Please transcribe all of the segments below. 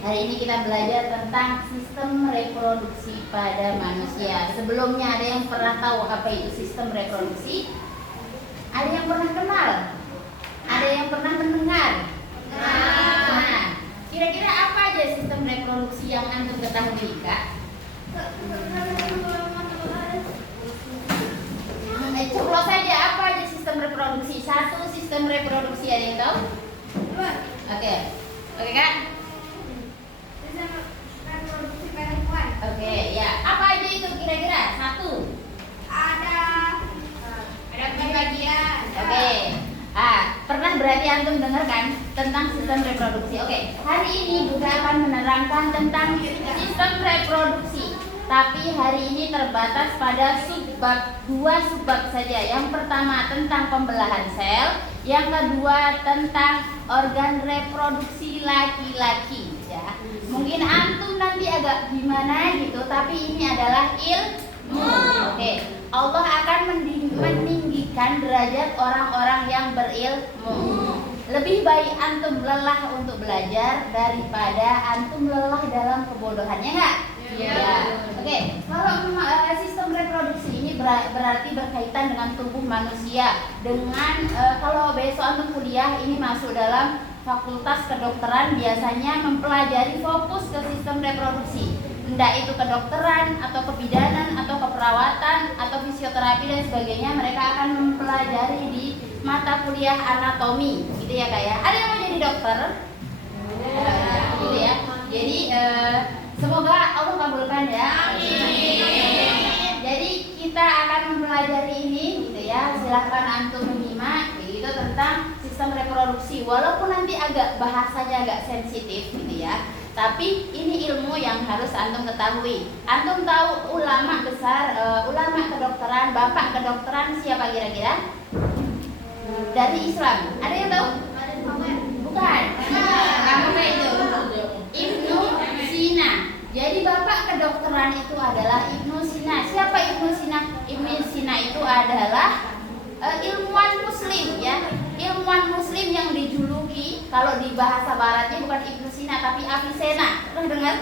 Hari ini kita belajar tentang sistem reproduksi pada manusia. Sebelumnya ada yang pernah tahu apa itu sistem reproduksi? Ada yang pernah kenal? Ada yang pernah mendengar? Nah, kira-kira apa aja sistem reproduksi yang antum ketahui, Kak? Ceplos saja, apa aja sistem reproduksi? Satu sistem reproduksi, ada yang tahu? Oke, Kak? Reproduksi perempuan. Oke, ya. Apa aja itu kira-kira? Satu. Ada pembagian. Oke. Pernah berarti antum dengar kan tentang sistem reproduksi? Oke. Hari ini Bunda akan menerangkan tentang sistem reproduksi. Tapi hari ini terbatas pada dua subbab saja. Yang pertama tentang pembelahan sel, yang kedua tentang organ reproduksi laki-laki. Ya. Mungkin antum nanti agak gimana gitu, tapi ini adalah ilmu. Oke. Allah akan meninggikan derajat orang-orang yang berilmu. Lebih baik antum lelah untuk belajar daripada antum lelah dalam kebodohannya, enggak? Ya. Oke. Kalau sistem reproduksi ini berarti berkaitan dengan tubuh manusia. Dengan kalau besok antum kuliah ini masuk dalam fakultas kedokteran, biasanya mempelajari fokus ke sistem reproduksi. Entah itu kedokteran atau kebidanan atau keperawatan atau fisioterapi dan sebagainya, mereka akan mempelajari di mata kuliah anatomi, gitu ya Kak ya. Ada yang mau jadi dokter? Gitu ya. Jadi semoga Allah kabulkan ya. Jadi kita akan mempelajari ini, gitu ya. Silahkan antum menyimak, gitu tentang sistem reproduksi. Walaupun nanti bahasanya agak sensitif, gitu ya. Tapi ini ilmu yang harus antum ketahui. Antum tahu ulama besar, ulama kedokteran, bapak kedokteran siapa kira-kira? Dari Islam. Ada yang tahu? Bukan. Kamu itu Ibnu Sina. Jadi bapak kedokteran itu adalah Ibnu Sina. Siapa Ibnu Sina? Ibnu Sina itu adalah ilmuwan muslim ya. Ilmuwan muslim yang dijuluki, kalau di bahasa baratnya bukan Ibnu Sina tapi Avicenna. Pernah dengar?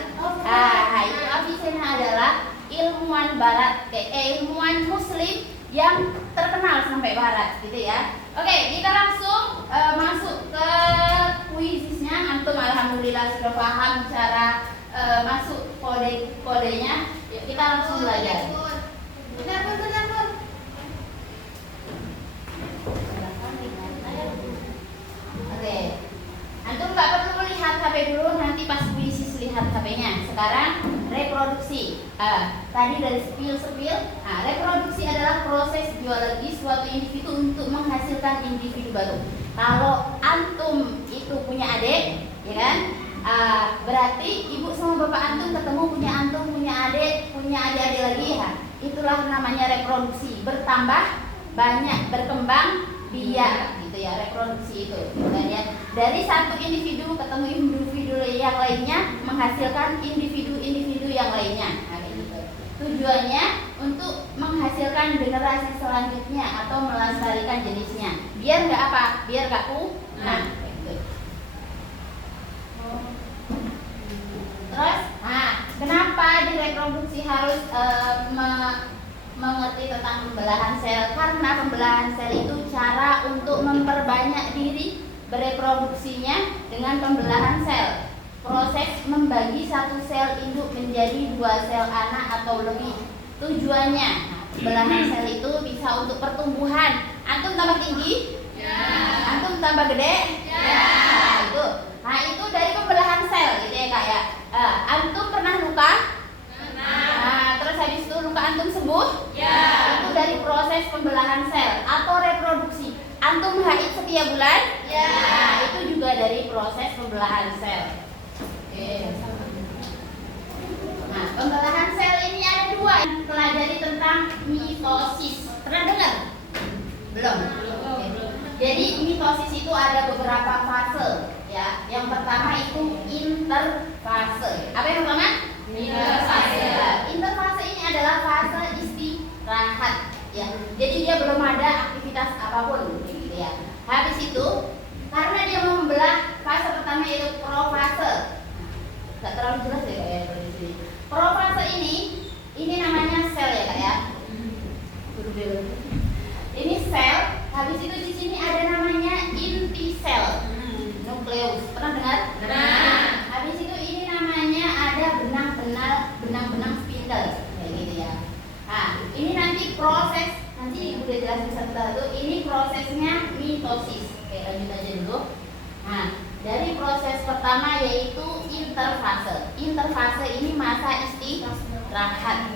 Itu Avicenna adalah ilmuwan barat, ilmuwan muslim yang terkenal sampai barat gitu ya. Oke, kita langsung masuk ke kuisisnya. Antum alhamdulillah sudah paham cara masuk kodenya. Yuk, kita langsung belajar. Benar. Oke, antum nggak perlu melihat HP dulu, nanti pas kuisis lihat HP-nya. Sekarang reproduksi. Tadi dari spill. Reproduksi adalah proses biologi suatu individu untuk menghasilkan individu baru. Kalau antum itu punya adik, ya kan? Berarti ibu sama bapak antum ketemu, punya adik-adik lagi ya. Itulah namanya reproduksi. Bertambah, banyak, berkembang biak, gitu ya, reproduksi itu. Kemudian dari satu individu ketemu individu yang lainnya, menghasilkan individu yang lainnya. Gitu. Tujuannya untuk menghasilkan generasi selanjutnya atau melestarikan jenisnya. Biar nggak apa? Biar nggak punah. Gitu. Terus, kenapa di reproduksi harus mengerti tentang pembelahan sel? Karena pembelahan sel itu cara untuk memperbanyak diri bereproduksinya dengan pembelahan sel. Proses membagi satu sel induk menjadi 2 sel anak atau lebih. Tujuannya, pembelahan sel itu bisa untuk pertumbuhan. Antum tambah tinggi? Ya. Antum tambah gede? Ya. Itu dari pembelahan sel, gitu ya Kak ya. Antum pernah luka? Terus habis itu luka antum sembuh? Ya. Itu dari proses pembelahan sel atau reproduksi. Antum haid setiap bulan? Ya. Itu juga dari proses pembelahan sel. Oke. Pembelahan sel ini ada 2. Pelajari tentang mitosis. Pernah dengar? Belum. Jadi mitosis itu ada beberapa fase, ya. Yang pertama itu interfase. Apa yang pertama? Interfase. Interfase ini adalah fase istirahat, ya. Jadi dia belum ada aktivitas apapun, gitu ya. Habis itu, karena dia mau membelah, fase pertama yaitu profase. Habis itu di sini ada namanya inti sel, nukleus. Pernah dengar? Pernah. Habis itu ini namanya ada benang-benang spindle, kayak gitu ya. Nah, ini nanti proses, nanti udah jelasin satu-satu. Ini prosesnya mitosis. Oke, lanjut aja dulu. Nah, dari proses pertama yaitu interfase. Interfase ini masa istirahat.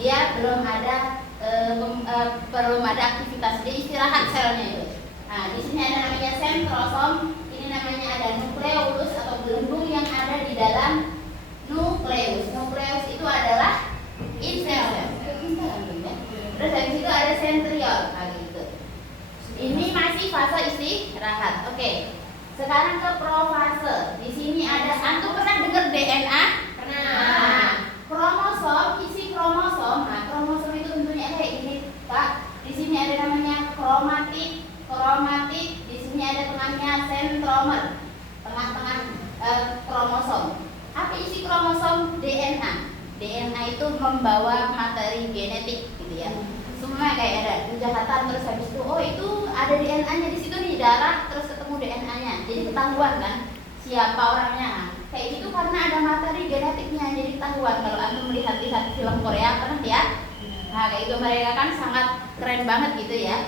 Dia belum ada aktivitas, dia istirahat selnya itu. Nah, di sini ada namanya sentrosom. Ini namanya ada nukleolus atau gelembung yang ada di dalam nukleus. Nukleus itu adalah insel. Terus habis itu ada sentriol. Nah, gitu. Ini masih fase istirahat. Oke. Sekarang ke profase. Di sini ada, antum pernah dengar DNA? Pernah. Nah, kromosom, isi kromosom. Nah, kromosom itu bentuknya kayak gini, Kak. Di sini ada namanya kromatik. Di sini ada tengahnya sentromer. Tengah-tengah kromosom. Apa isi kromosom? DNA. DNA itu membawa materi genetik, gitu ya. Semua kayak ada kejahatan, terus habis itu, oh itu ada DNA-nya di situ nih, darah, terus ketemu DNA-nya. Jadi ketahuan kan siapa orangnya. Nah, kayak gitu karena ada materi genetiknya, jadi ketahuan. Kalau antum melihat film Korea, pernah ya? Nah, kayak itu mereka kan sangat keren banget gitu ya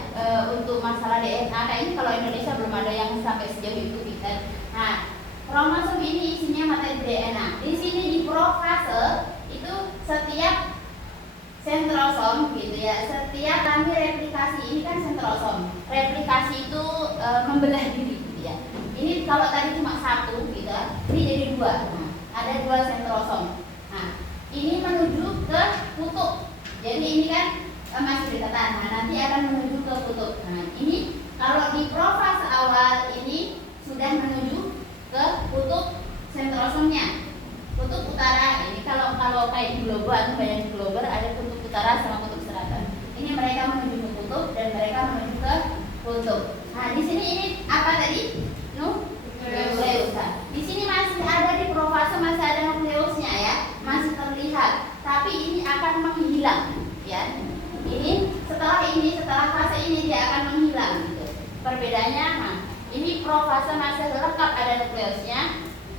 untuk masalah DNA. Kayak ini kalau Indonesia belum ada yang sampai sejauh itu gitu. Nah, kromosom ini isinya materi DNA. Di sini di profase itu setiap sentrosom gitu ya, setiap kami replikasi, ini kan sentrosom. Replikasi itu membelah diri gitu ya. Ini kalau tadi cuma satu gitu, ini jadi dua. Nah, ada dua sentrosom. Nah, ini menuju ke kutub. Jadi ini kan masih dekatan. Nah, nanti akan menuju ke kutub. Nah, ini kalau di profase awal ini sudah menuju ke kutub sentrosomnya. Kutub utara ini kalau kayak di globe, atau banyak di globe ada kutub utara sama kutub selatan. Ini mereka menuju ke kutub dan mereka menuju ke kutub. Nah, di sini ini apa tadi? Nukleus. Di sini masih ada di profase, masih ada nukleusnya ya, masih terlihat. Tapi ini akan menghilang, ya. Setelah fase ini dia akan menghilang. Gitu. Perbedaannya, nah, ini profase masih lengkap ada nukleusnya.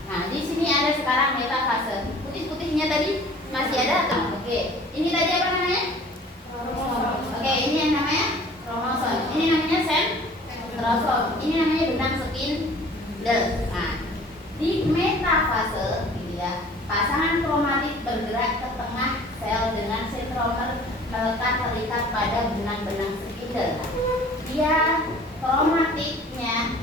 Nah, di sini ada sekarang metafase. Putih-putihnya tadi masih ada. Oke, ini tadi apa namanya? Oke, ini yang namanya kromosom. Ini namanya sentrosom. Ini namanya benang spindle. Nah, di metafase, gitu ya, pasangan kromatik bergerak ke tengah sel dengan sentromer terikat pada benang-benang spindle. Dia kromatiknya,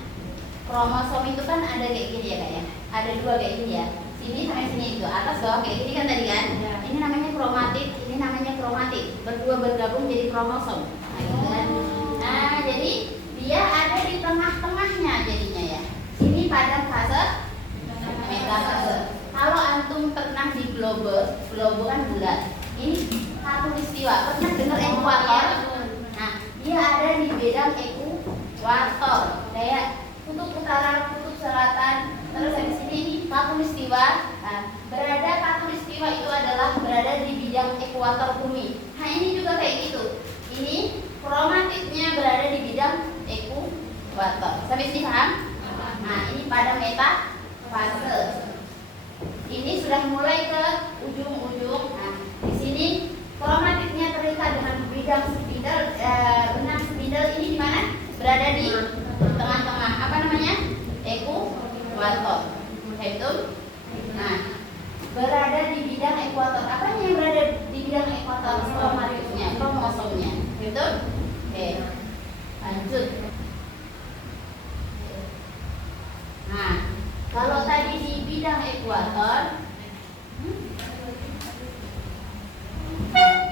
kromosom itu kan ada kayak gini ya, Kak ya. Ada dua kayak gini ya. Sini sampai sini itu, atas bawah kayak gini kan tadi kan. Ya. Ini namanya kromatik, ini namanya kromatik. Berdua bergabung jadi kromosom. Nah, gitu kan. Nah, jadi dia ada di tengah-tengahnya jadinya ya. Ini pada fase metafase. Kalau antum pernah di globe kan bulat. Ini khatulistiwa. Pernah dengar ekuator? Nah, dia ada di bidang ekuator. Kayak kutub utara, kutub selatan. Terus habis ini khatulistiwa. Nah, berada khatulistiwa itu adalah berada di bidang ekuator bumi. Nah, ini juga kayak gitu. Ini kromatiknya berada di bidang ekuator. Sampai sini paham? Nah, ini pada metafase. Ini sudah mulai ke ujung-ujung. Nah, di sini kromatiknya terikat dengan bidang spindle, benang spindle ini di mana? Berada di tengah-tengah. Apa namanya? Ekuator. Itu. Nah, berada di bidang ekuator. Apa yang berada di bidang ekuator? Kromatiknya, kromosomnya. Itu. Oke. Lanjut. Nah, kalau tadi di bidang ekuator,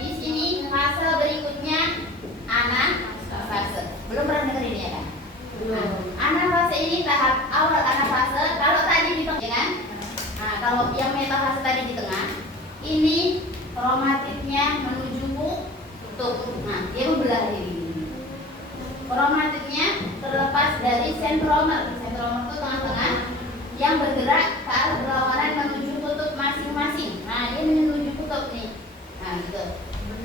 di sini fase berikutnya anafase. Belum pernah dengar ini ya kan? Nah, anafase ini tahap awal anafase. Kalau tadi di tengah, ya kan? Nah, kalau yang metafase tadi di tengah, ini kromatiknya menuju kutub. Nah, dia membelah diri. Kromatiknya terlepas dari sentromer. Sentromer itu tengah-tengah yang bergerak ke arah berlawanan menuju kutub masing-masing. Nah, dia menuju kutub nih. Nah, gitu.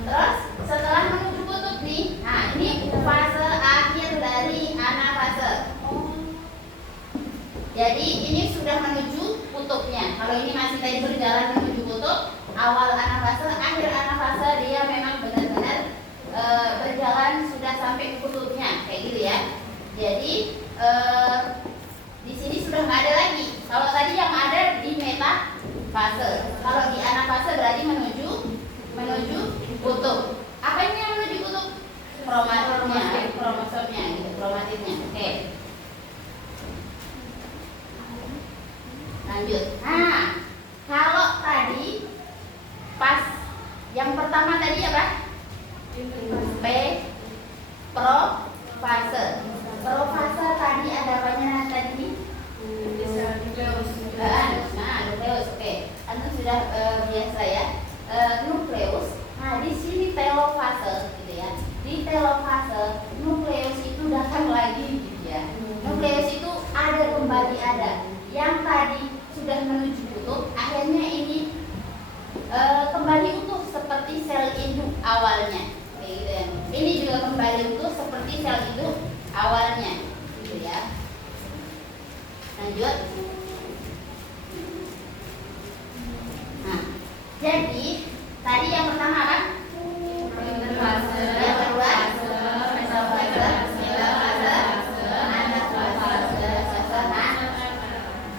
Terus setelah menuju kutub nih, nah ini fase akhir dari Jadi ini sudah menuju kutubnya. Kalau ini masih tadi berjalan menuju kutub, awal anafase, akhir anafase dia memang benar-benar berjalan sudah sampai ke kutubnya, kayak gitu ya. Jadi di sini sudah nggak ada lagi. Kalau tadi yang ada di metafase, kalau di anafase berarti menuju kutub. Apa ini yang menuju kutub? Kromosomnya, gitu, kromatidnya. Oke. Lanjut. Nah, kalau tadi pas yang pertama tadi apa? Profase. Profase tadi ada apanya tadi? Nukleus. Oke. Antum sudah biasa ya. Nukleus. Nah, di sini telofase gitu ya. Di telofase nukleus itu datang lagi gitu ya. Nukleus itu ada kembali ada. Yang tadi sudah menuju kutub, akhirnya ini kembali utuh seperti sel induk awalnya. Gitu ya. Ini juga kembali utuh seperti sel induk awalnya, gitu ya. Lanjut. Nah, jadi tadi yang pertama apa? Interfase. Yang kedua, mesofase, telofase, anafase. Nah,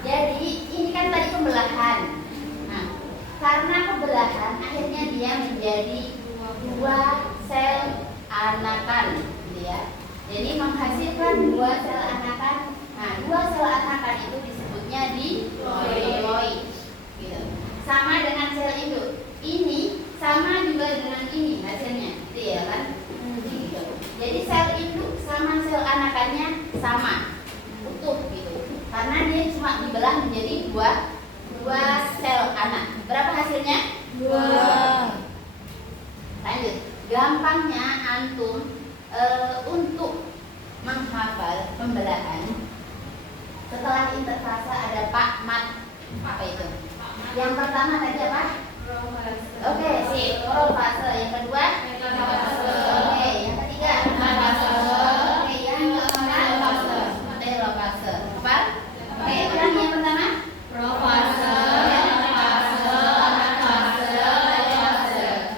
jadi ini kan tadi pembelahan. Nah, karena pembelahan akhirnya dia menjadi dua sel anakan, gitu ya. Jadi menghasilkan dua sel anakan. Nah, dua sel anakan itu disebutnya diploid, gitu. Sama dengan sel induk. Ini sama juga dengan ini hasilnya, gitu ya kan? Gitu. Jadi sel induk sama sel anakannya sama, utuh gitu. Karena dia cuma dibelah menjadi dua sel anak. Berapa hasilnya? 2. Lanjut. Gampangnya antum untuk menghafal pembelahan. Setelah interfase ada Pak Mat. Apa itu? Yang pertama tadi apa? Oke, sip. Profase. Yang kedua? Oke, yang ketiga? Oke, yang keempat? Telofase. Apa? Oke, ulangi yang pertama? Profase.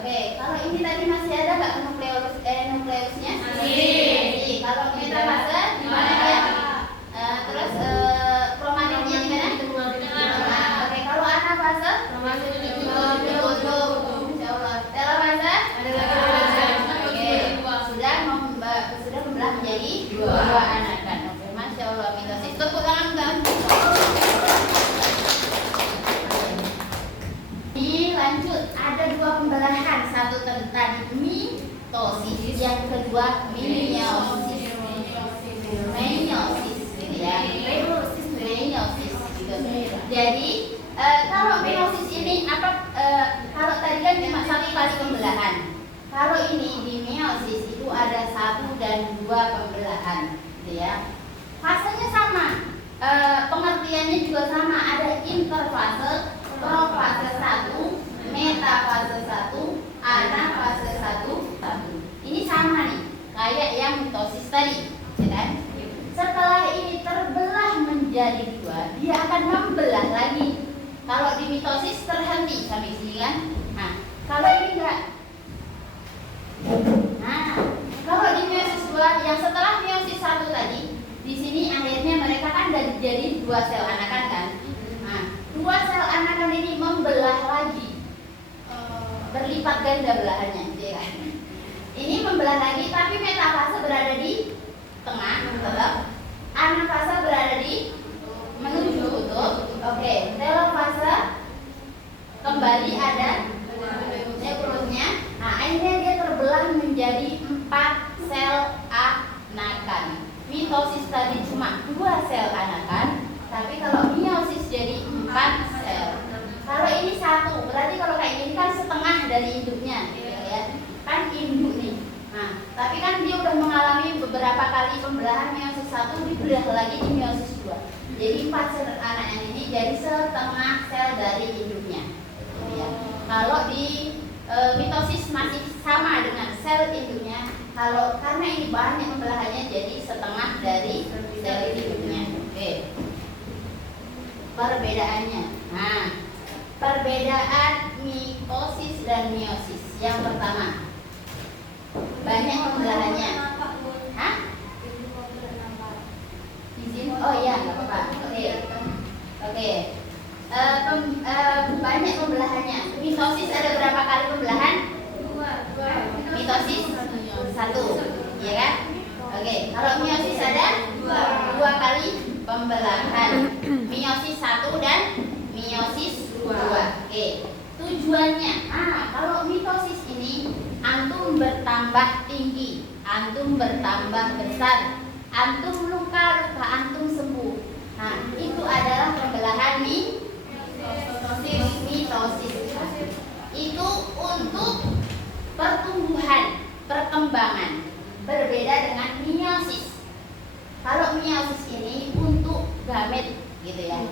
Oke, kalau ini tadi masih ada nggak nukleusnya? Masih. Kalau metafase gimana ya? Terus kromatidnya gimana? Oke, kalau anafase? Sudah membelah menjadi dua anakan. Oke, masya Allah, mitosis. Tepuk tangan kan? Ini lanjut, ada dua pembelahan. Satu tadi mitosis, yang kedua meiosis. Meiosis, gitu ya. Meiosis, gitu. Jadi kalau meiosis ini apa? Kalau tadi kan cuma satu kali pembelahan. Kalau ini di meiosis itu ada 1 dan 2 pembelahan, gitu ya. Fasenya sama, pengertiannya juga sama. Ada interfase, profase 1, metafase 1, anafase 1. Ini sama nih, kayak yang mitosis tadi, ya kan? Setelah ini terbelah menjadi 2, dia akan membelah lagi. Kalau di mitosis terhenti sampai sini kan? Nah, kalau ini enggak. Nah, kalau di meiosis 2 yang setelah meiosis 1 tadi, di sini akhirnya mereka kan jadi 2 sel anakan kan? Nah, 2 sel anakan ini membelah lagi. Berlipat ganda belahannya, ya kan? Ini membelah lagi, tapi metafase berada di tengah, tetap. Anafase berada di menuju kutub. Oke, telofase kembali ada nukleusnya. Nah, akhirnya dia terbelah menjadi 4 sel anakan. Mitosis tadi cuma 2 sel anakan, tapi kalau meiosis jadi 4 sel. Kalau ini 1, berarti kalau kayak gini kan setengah dari induknya, gitu ya. Kan induk nih. Nah, tapi kan dia udah mengalami beberapa kali pembelahan meiosis 1 dibelah lagi di meiosis 2. Jadi 4 sel anak yang ini jadi setengah sel dari induknya. Gitu ya. Kalau di mitosis masih sama dengan sel induknya. Kalau karena ini banyak pembelahannya jadi setengah dari sel induknya. Oke. perbedaannya. Nah, perbedaan mitosis dan meiosis. Yang pertama, banyak pembelahannya. Hah? Izin? Oh iya, nggak apa-apa. Oke. Banyak pembelahannya. Mitosis ada berapa kali pembelahan? Mitosis 1, ya kan? Oke. Kalau meiosis ada 2 kali pembelahan. Meiosis 1 dan meiosis 2. Oke. Tujuannya, kalau mitosis ini antum bertambah tinggi, antum bertambah besar, antum luka-luka, antum sembuh. Nah, itu adalah pembelahan mitosis. Itu untuk pertumbuhan, perkembangan. Berbeda dengan meiosis. Kalau meiosis ini untuk gamet, gitu ya.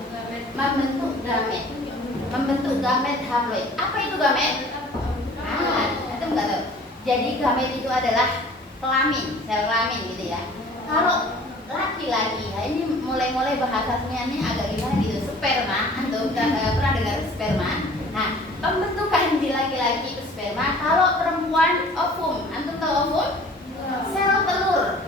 Membentuk gamet haploid. Apa itu gamet? Itu enggak tahu. Jadi gamet itu adalah kelamin, sel kelamin gitu ya. Kalau laki-laki, ya ini mulai bahasanya ini agak gimana gitu. Sperma, antum pernah dengar sperma? Nah, pembentukan di laki-laki itu sperma. Kalau perempuan ovum, antum tahu ovum? Sel telur.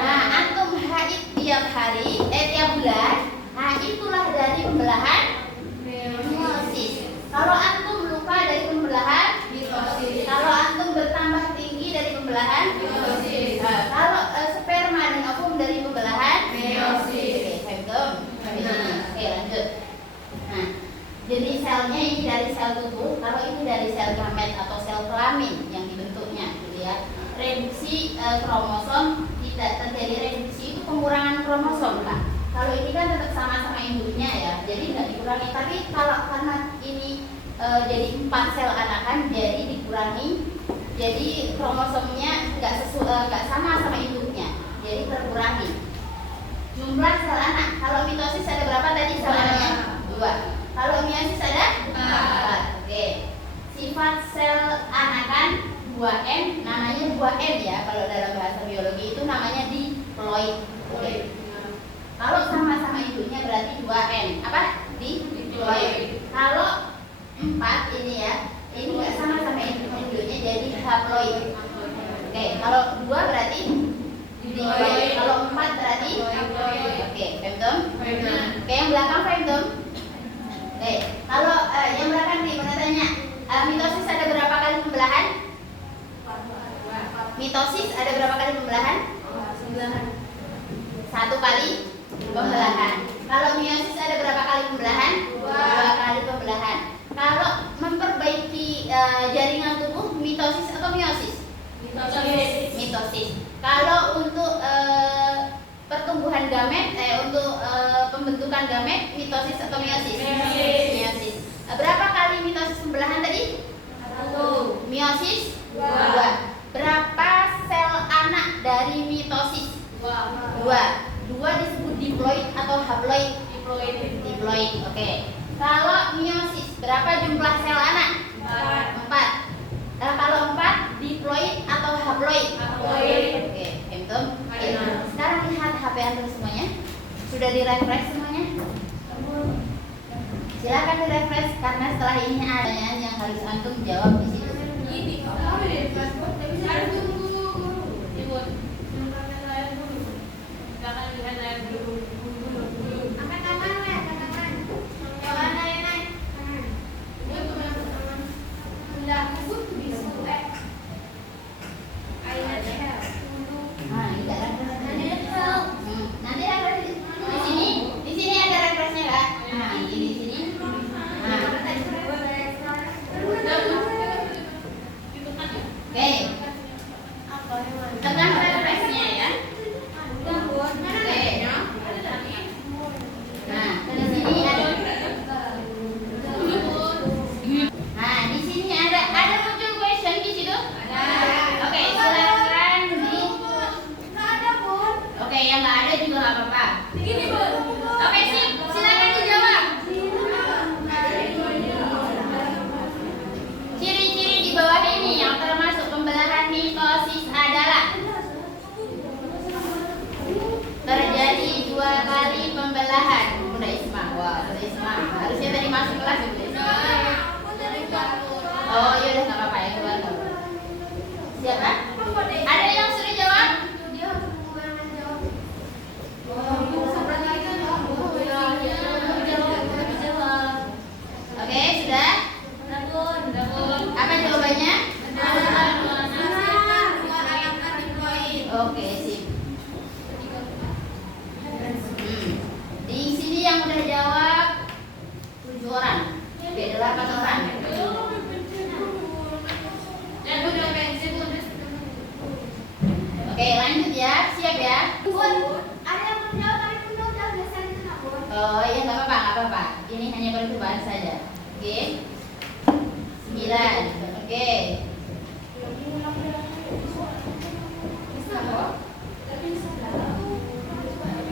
Nah, antum haid tiap hari, tiap bulan. Nah, itulah dari pembelahan meiosis. Kalau antum luka dari pembelahan mitosis. Kalau antum bertambah tinggi dari pembelahan mitosis. Kalau sperma dan ovum dari pembelahan meiosis. Oke, lanjut. Nah, jadi selnya ini dari sel tubuh. Kalau ini dari sel gamet atau sel kelamin yang dibentuknya, gitu ya. Reduksi kromosom tidak terjadi. Reduksi itu pengurangan kromosom, Kak. Kalau ini kan tetap sama-sama induknya ya, jadi nggak dikurangi. Tapi kalau karena ini jadi 4 sel anakan, jadi dikurangi. Jadi kromosomnya nggak sama induknya, jadi terkurangi. Jumlah sel anak. Kalau mitosis ada berapa tadi sel anaknya? 2. Kalau meiosis ada 4. Oke. Sifat sel anakan 2N, namanya 2N ya. Kalau dalam bahasa biologi itu namanya diploid. Oke. Kalau sama-sama induknya berarti 2N. Apa? Diploid. Kalau 4 ini ya, ini nggak sama-sama induknya jadi haploid. Oke, kalau 2 berarti diploid. Kalau 4 berarti oke, paham? Oke, yang belakang paham? Oke, kalau yang belakang nih mau tanya, mitosis ada berapa kali pembelahan? Mitosis ada berapa kali pembelahan? 1 kali pembelahan. Kalau meiosis ada berapa kali pembelahan? 2 kali pembelahan. Kalau memperbaiki jaringan tubuh, mitosis atau meiosis? Mitosis. Kalau untuk pertumbuhan gamet, untuk pembentukan gamet, mitosis atau meiosis? Meiosis. Berapa kali mitosis pembelahan tadi? 1. Meiosis 2. Berapa sel anak dari mitosis? 2. 2 disebut diploid atau haploid? Diploid. Oke. Kalau meiosis berapa jumlah sel anak? 4. Kalau 4 diploid atau haploid? Oke, antum. Sekarang lihat HP antum semuanya. Sudah di-refresh semuanya? Silakan di-refresh karena setelah ini ada yang harus antum jawab di situ. Di sini ada refreshnya kan? Nah, di sini. Nah. Oke. Tekan refreshnya ya. Oke. Nah, di sini ada. Nah, di sini ada muncul question di situ? Oke, silakan di. Oke, yang nggak ada juga nggak apa-apa. Oke, sip. Silakan dijawab. Ciri-ciri di bawah ini yang termasuk pembelahan mitosis adalah terjadi 2 kali pembelahan. Udah Isma. Wow. apa-apa. Ini hanya percobaan saja. Oke. 9. Oke.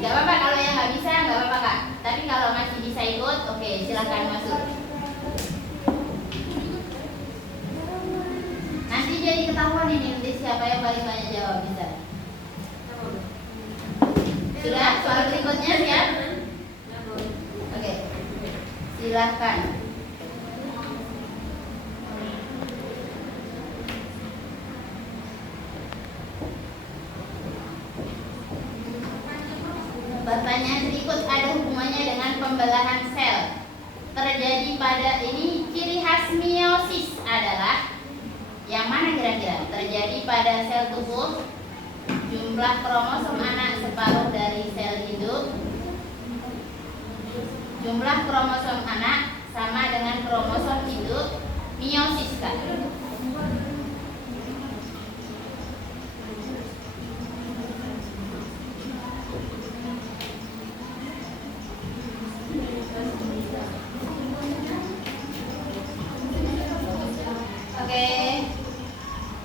Gak apa-apa kalau yang nggak bisa, nggak apa-apa Kak. Tapi kalau masih bisa ikut, oke, silakan masuk. Nanti jadi ketahuan ini nanti siapa yang paling banyak jawab bisa. Sudah, soal berikutnya siap? Oke, silahkan. Pertanyaan berikut ada hubungannya dengan pembelahan sel. Terjadi pada ini ciri khas meiosis adalah yang mana kira-kira? Terjadi pada sel tubuh, jumlah kromosom anak separuh dari sel hidup, jumlah kromosom anak sama dengan kromosom hidup, meiosis Kak.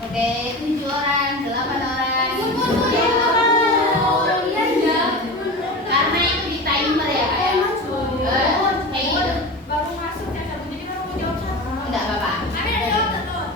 Oke, 7 orang, 8 orang. Karena itu di timer ya Kak ya. Kayak gitu. Baru masuk ya satu, jadi baru mau jawab satu. Enggak apa-apa. Tapi ada jawab satu.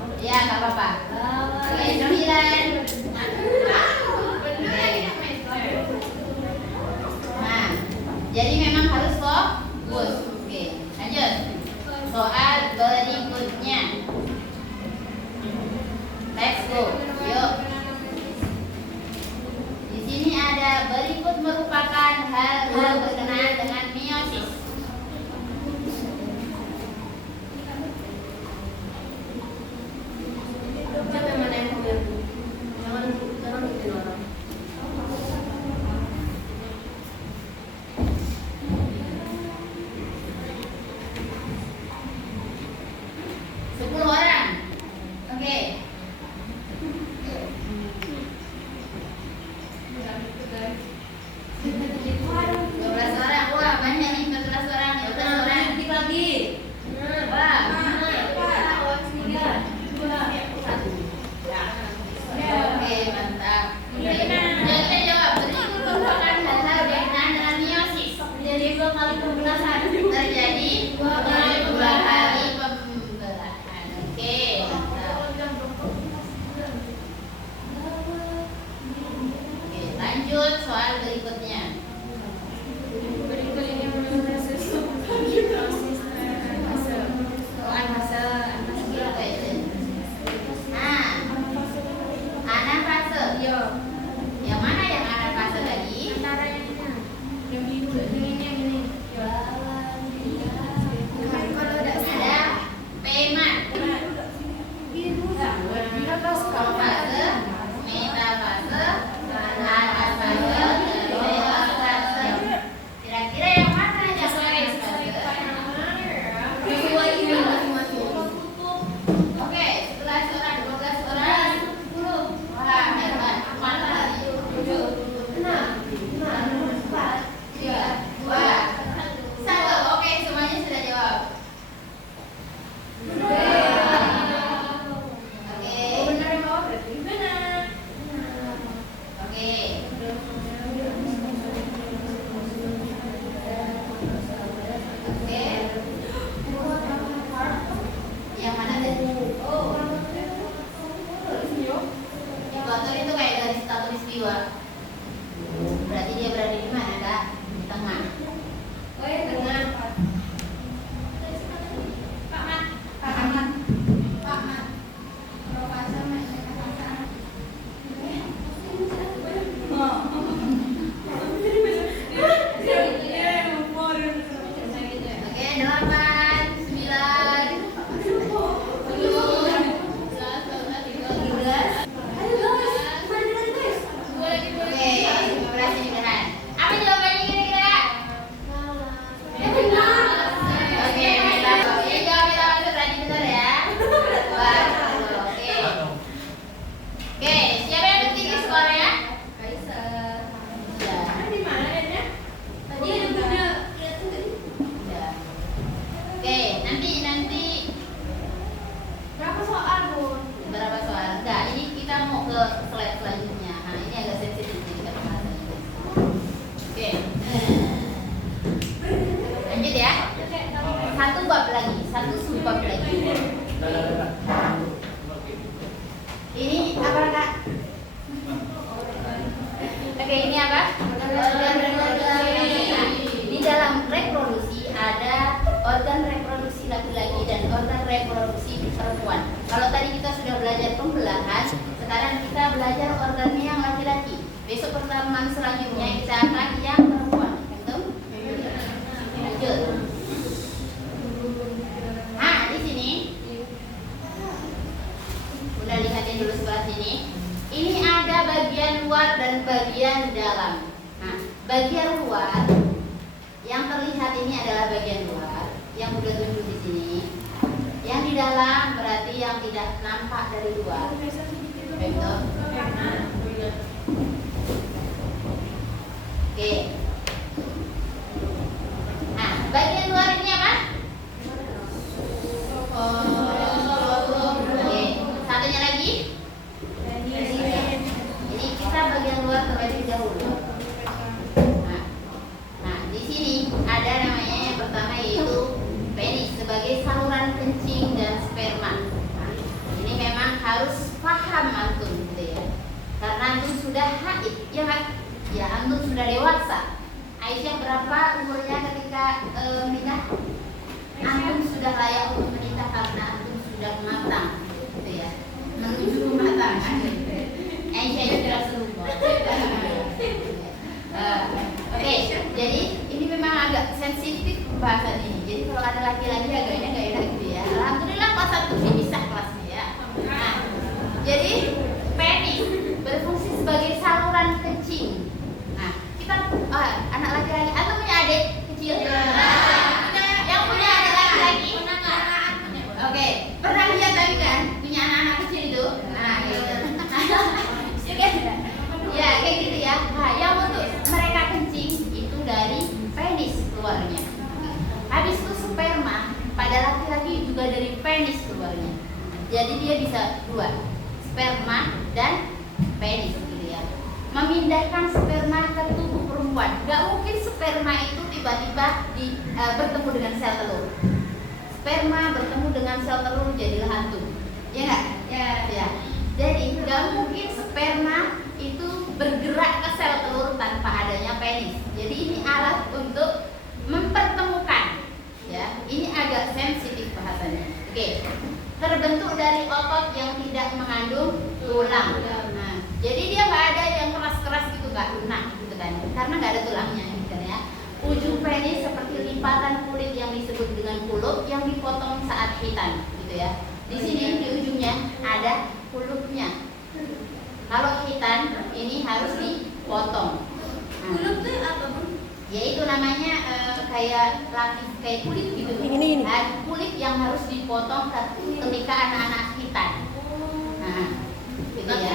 Organ reproduksi. Nah, di dalam reproduksi ada organ reproduksi laki-laki dan organ reproduksi perempuan. Kalau tadi kita sudah belajar pembelahan, sekarang kita belajar organnya yang laki-laki. Besok pertemuan selanjutnya kita akan yang perempuan. Betul? Lanjut. Nah, di sini udah lihatin dulu sebelah sini. Ini ada bagian luar dan bagian dalam. Nah, bagian luar yang terlihat ini adalah bagian luar yang udah tunjuk di sini. Yang di dalam berarti yang tidak nampak dari luar. Betul? Oke. Nah, bagian luar ini apa? Oke. Satunya lagi? Jadi kita bagian luar terlebih dahulu. Nah, di sini ada namanya yang pertama yaitu penis sebagai saluran kencing dan sperma. Nah, ini memang harus paham antum gitu ya. Karena antum sudah haid, ya kan? Ya, antum sudah dewasa. Aisyah berapa umurnya ketika menikah? Antum sudah layak untuk menikah karena antum sudah matang, gitu ya. Menuju matang. Aisyah sudah serupa. Oke, jadi ini memang agak sensitif bahasan ini. Jadi kalau ada laki-laki agaknya nggak enak gitu ya. Alhamdulillah kelas 1 sih bisa kelasnya ya. Nah, jadi penis berfungsi sebagai saluran kencing. Nah, kita anak laki-laki atau punya adik kecil? Yang punya adik laki-laki? Oke, pernah lihat tadi kan punya anak-anak kecil itu? Nah, gitu. Ya kayak gitu ya. Nah, yang untuk mereka kencing itu dari penis keluarnya. Habis itu sperma pada laki-laki juga dari penis keluarnya. Jadi dia bisa dua, sperma dan penis gitu ya. Memindahkan sperma ke tubuh perempuan. Gak mungkin sperma itu tiba-tiba bertemu dengan sel telur. Sperma bertemu dengan sel telur jadilah antum. Ya nggak? Ya. Jadi gak mungkin sperma itu bergerak ke sel telur tanpa adanya penis. Jadi ini alat untuk mempertemukan. Ya, ini agak sensitif bahasanya. Oke. Terbentuk dari otot yang tidak mengandung tulang. Nah, jadi dia nggak ada yang keras-keras gitu, nggak lunak gitu kan? Karena nggak ada tulangnya, gitu kan ya. Ujung penis seperti lipatan kulit yang disebut dengan kulup yang dipotong saat hitan, gitu ya. Di sini di ujungnya ada kulupnya. Kalau hitan ini harus dipotong. Kulup itu apa, Bun? Yaitu namanya kayak lapis kayak kulit gitu. Ini. Nah, kulit yang harus dipotong ketika anak-anak hitan. Nah, gitu ya.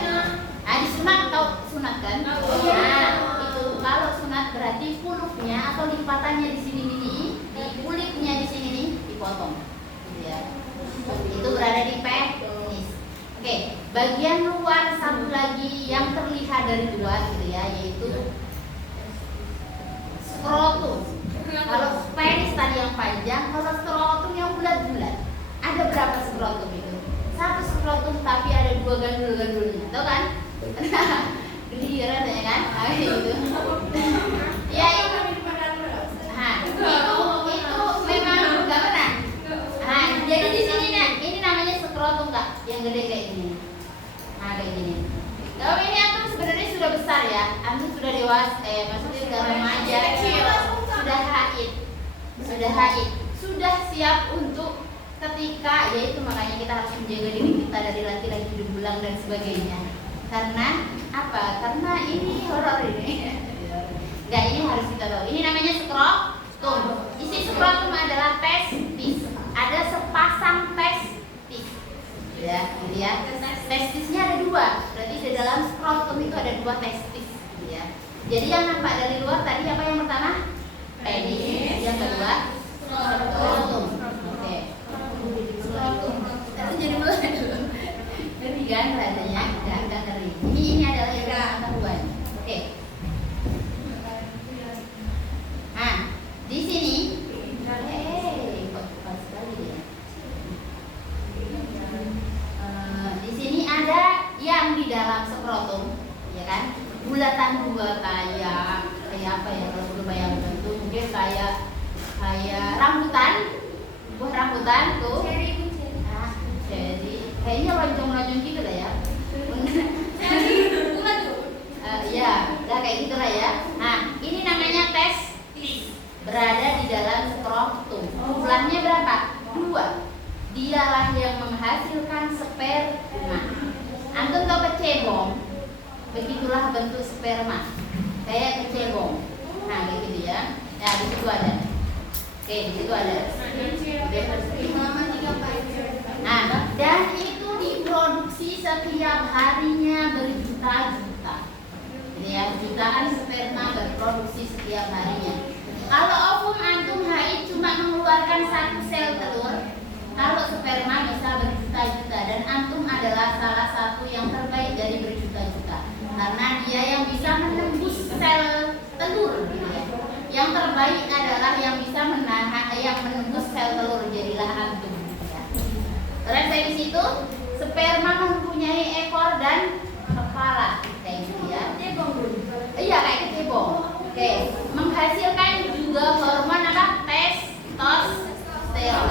Nah, disunat atau sunat kan? Nah, itu kalau sunat berarti kulupnya atau lipatannya di sini ini, di kulitnya di sini nih dipotong. Gitu ya. Itu berada di penis. Oke, bagian luar satu lagi yang terlihat dari luar gitu ya, yaitu skrotum. Kalau penis tadi yang panjang, kalau skrotum yang bulat-bulat. Ada berapa skrotum itu? Satu skrotum tapi ada dua gandul-gandulnya, tahu kan? Giliran ya kan? Nah, itu. Ya itu. Nah, itu memang nggak pernah. Nah, jadi di sini nah, ini namanya skrotum kak, yang gede kayak gini. Nah, kayak gini. Kalau ini antum sebenarnya sudah besar ya, antum sudah dewasa, maksudnya sudah remaja, sudah haid, sudah siap untuk ketika, yaitu makanya kita harus menjaga diri kita dari laki-laki hidung belang dan sebagainya. Karena apa? Karena ini horor ini. Enggak, ini harus kita tahu. Ini namanya skrotum. Isi skrotum adalah testis. Ada sepasang testis. Ya, gitu ya. Testisnya ada dua. Berarti di dalam skrotum itu ada dua testis, gitu ya. Jadi yang nampak dari luar tadi apa yang pertama? Penis. Yang kedua skrotum. Oke. Skrotum. Itu jadi mulai dulu. Ngeri kan rasanya? Enggak ngeri. Ini adalah yang pengetahuan. Oke. Nah, di sini kok pas sekali ya. Di sini ada yang di dalam skrotum, ya kan? Bulatan dua kayak bayangkan tuh mungkin kayak rambutan, buah rambutan tuh. Nah, jadi kayaknya lonjong-lonjong gitu lah ya. Ya, udah kayak gitulah ya. Nah, ini namanya testis. Berada di dalam skrotum. Jumlahnya berapa? 2. Dialah yang menghasilkan sperma. Antum tahu kecebong? Begitulah bentuk sperma. Kayak kecebong. Nah, kayak gitu ya. Nah, di situ ada. Oke, di situ ada. Nah, dan itu diproduksi setiap harinya berjuta-juta. Ini ya, jutaan sperma berproduksi setiap harinya. Kalau ovum antum haid cuma mengeluarkan 1 sel telur, kalau sperma bisa berjuta-juta, dan antum adalah salah satu yang terbaik dari berjuta-juta karena dia yang bisa menembus sel telur gitu ya. Yang terbaik adalah yang bisa menembus sel telur, jadilah antum ya. Terus dari situ sperma mempunyai ekor dan kepala kayak gitu ya. Iya, kayak kecebong. Oke, menghasilkan juga hormon apa? Testosteron.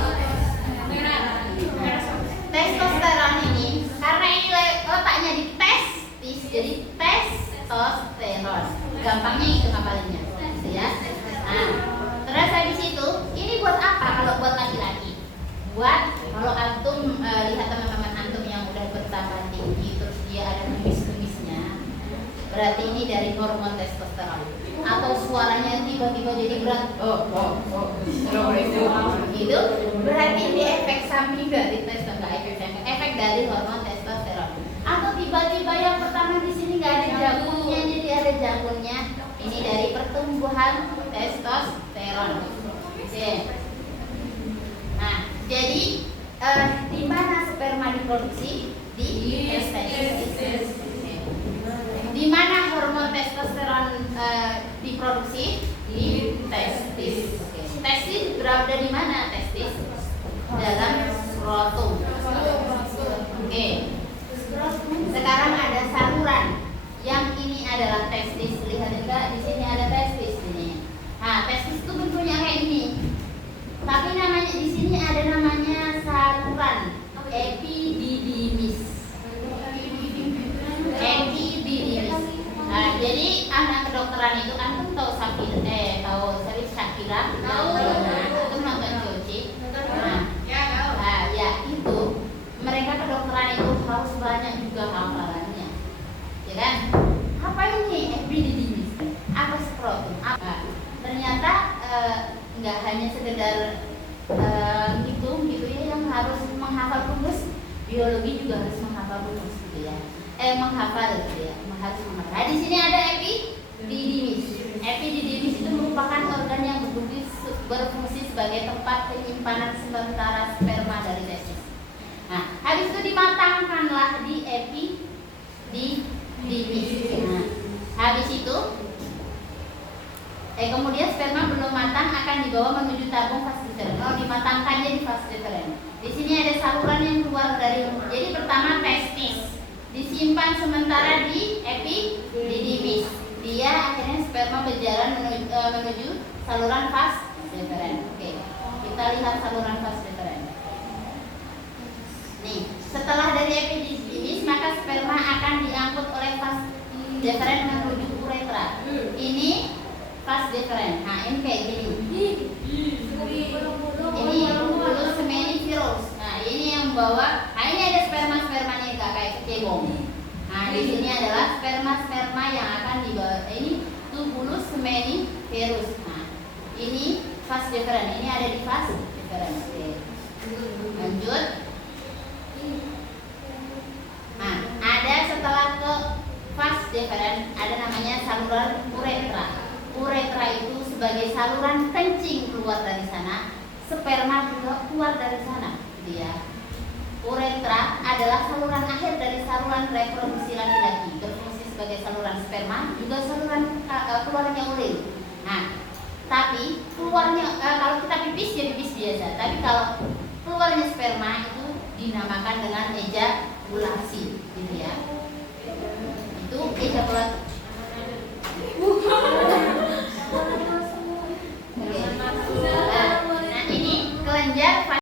Testosteron ini karena ini letaknya di testis, jadi testosteron. Gampangnya itu ngapalinnya, gitu ya. Nah, terus habis itu, ini buat apa kalau buat laki-laki? Buat kalau antum lihat teman-teman antum yang udah bertambah tinggi, terus dia ada kumis-kumisnya, berarti ini dari hormon testosteron. Atau suaranya tiba-tiba jadi berat, gitu, berarti ini efek samping dari testosteron, efek dari hormon testosteron. Atau tiba-tiba yang pertama di sini nggak ada jamunnya, jadi ada jamunnya, ini dari pertumbuhan testosteron. Oke. Nah, jadi di mana sperma diproduksi? Di testis. Di mana hormon testosteron diproduksi? Di testis. Testis berada di mana? Testis dalam skrotum. Oke. Sekarang ada saluran. Yang ini adalah testis. Lihat juga di sini ada testis ini. Nah, testis itu bentuknya kayak ini. Tapi namanya di sini ada namanya saluran epididymis. Nah, jadi anak kedokteran itu antum tahu Shakira, antum nonton Joji. Nah, ya itu mereka kedokteran itu harus banyak juga hafalannya, ya kan? Apa ini epididymis? Apa skrotum? Ternyata nggak hanya sekedar gitu ya yang harus menghafal rumus biologi, juga harus menghafal rumus gitu ya. Menghafal gitu ya, harus menghafal. Nah, di sini ada epididymis. Epididymis itu merupakan organ yang berfungsi sebagai tempat penyimpanan sementara sperma dari testis. Nah, habis itu dimatangkanlah di epididymis. Nah, habis itu kemudian sperma belum matang akan dibawa menuju tabung vas deferens. Kalau dimatangkannya di vas deferens. Di sini ada saluran yang keluar dari. Jadi pertama testis disimpan sementara di epididymis. Dia akhirnya sperma berjalan menuju saluran vas deferens. Oke, kita lihat saluran vas deferens. Nih, setelah dari epididymis maka sperma akan diangkut oleh vas deferens menuju uretra. Ini vas deferens. Nah, ini kayak gini. Ini bulus seminivirus. Nah, ini yang membawa. Nah, ini ada sperma-spermanya kayak kecebong. Nah, di sini adalah sperma-sperma yang akan dibawa. Ini tubulus seminivirus. Nah, ini vas deferens. Ini ada di vas deferens. Oke. Lanjut. Nah, ada setelah ke vas deferens ada namanya saluran uretra. Uretra itu sebagai saluran kencing keluar dari sana, sperma juga keluar dari sana, gitu ya. Uretra adalah saluran akhir dari saluran reproduksi laki-laki, berfungsi sebagai saluran sperma, juga saluran keluarnya urin. Nah, tapi keluarnya kalau kita pipis ya pipis biasa, tapi kalau keluarnya sperma itu dinamakan dengan ejakulasi, gitu ya.